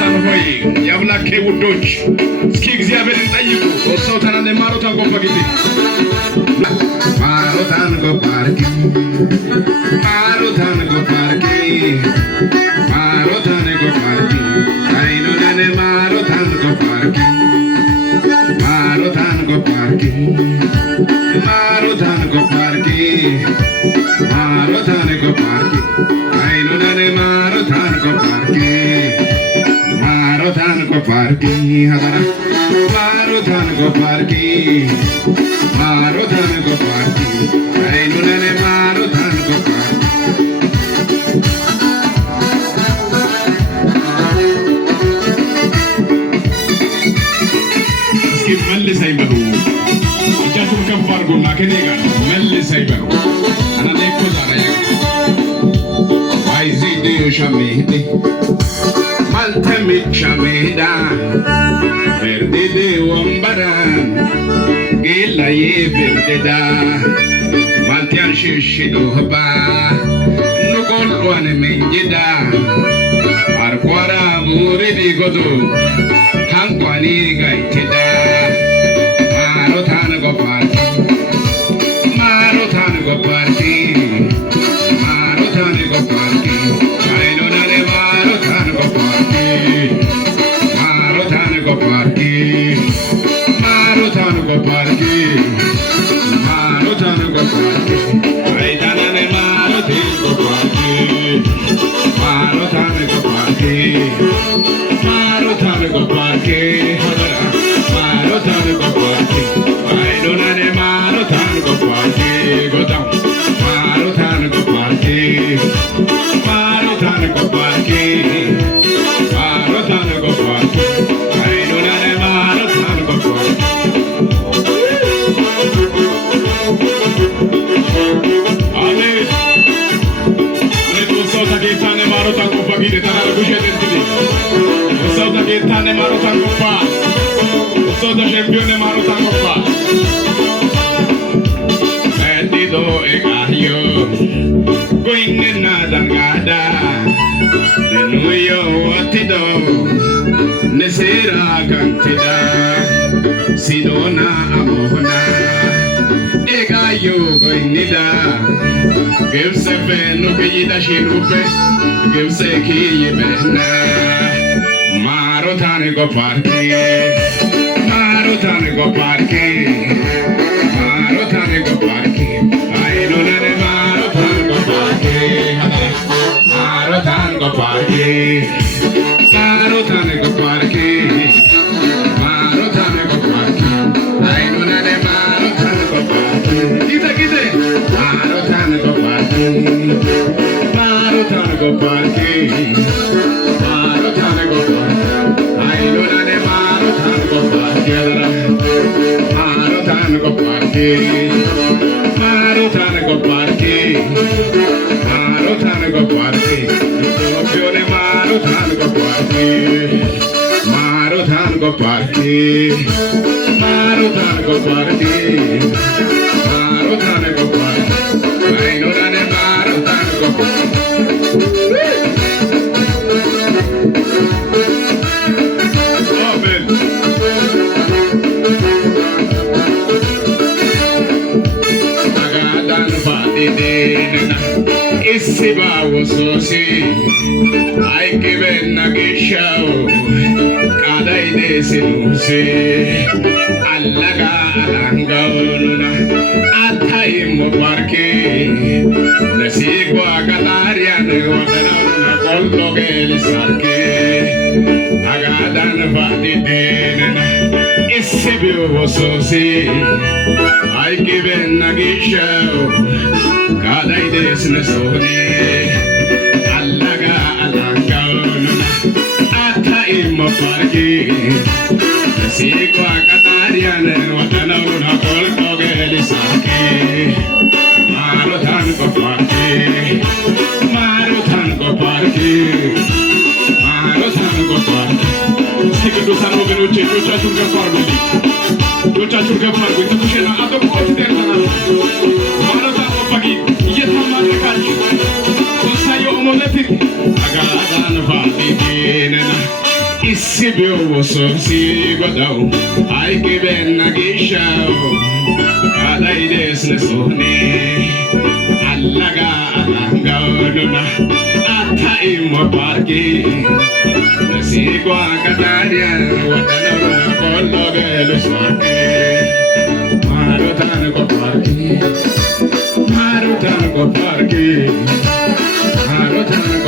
ቅዱሳን ሆይ የአምላኬ ውዶች እስኪ እግዚአብሔርን ጠይቁ። ሰው ተናነ ማሮታን ጎፋጊዜ ማሮታን ጎፋርኪ ማሮታን ጎፋርኪ ማሮታን ጎፋርኪ አይኑነነ ማሮታን ጎፋርኪ ማሮታን ጎፋርኪ ማሮታን ጎፋርኪ ማሮታን ጎፋርኪ አይኑነነ ማሮታን ጎፋርኪ ማሮታን ጎፋርኪ ሀበራ ማሮታን ጎፋርኪ ማሮታን ጎፋርኪ አይኑነነ ማሮታን ጎፋርኪ እስኪ መልሰኝ በሉ እጃችሁን ከፍ አድርጉና ከኔ ጋር መልሰኝ በሉ አናኔ እኮ ዛሬ አይዚድ ሻሜዲ maltamichameda perdede wambaran gilaye perdeda maltian shishido haba nukol wane menjeda arkwara muridi godo hankwani gaiteda marotan goparki marotan goparki marotan goparki ainonane marotan goparki marotan goparki marotan goparki marotan goparki aidanane marotan goparki marotan goparki marotan goparki marotan goparki ainonane marotan goparki go down marotan goparki marotan goparki marotan goparki ainonane marotan goparki ale tu sota che tane marotan goparki de tanara gujete tidi sota che tane marotan goparki sota champione marotan goparki do egayo going nada ngada denuyo atido nesera kantida sidona amona egayo going nida gevse beno ke yida shinupe gevse ki yebena marotan go parki marotan go parki marotan go parki ainonane marotan go parki marotan go parki marotan go parki marotan go parki ainonane marotan go parki kite marotan go parki marotan go parki marotan go parki ainonane marotan go parki marotan go parki marotan go parki marotan go parki opzione marotan go parki marotan go parki marotan go parki marotan go parki ainonane marotan go parki amen agadan fatidena isiba wososi ay kibenna gishao kadai desinusi allaga alangauluna atai mobarke nasigo agalariane wadanuna kollo gelisarke agadan fatidena isibi wososi ay kibenna gishao kadai desnesoni allaga alangauluna atai mobarke nasigo agalariane wadanuna kollo gelisarke marotan go parki marotan go parki marotan go parki ቅዱሳን ወገኖቼ እጆቻችሁን ከፍ አድርጉልኝ እጆቻችሁን ከፍ አድርጉ ትኩሽና አጥቆት ደርተናል ማሮታን go parki እየተማረካችሁ ተሳየው ሞለትክ አጋዳን ፋቲቴነና Sibio sorsi godau ai che benna gishao alai desne sohne allaga alanga nuna atta imma parki nasi kwa kataria wadana kollo gelu sarki marutan ko parki marutan ko parki marutan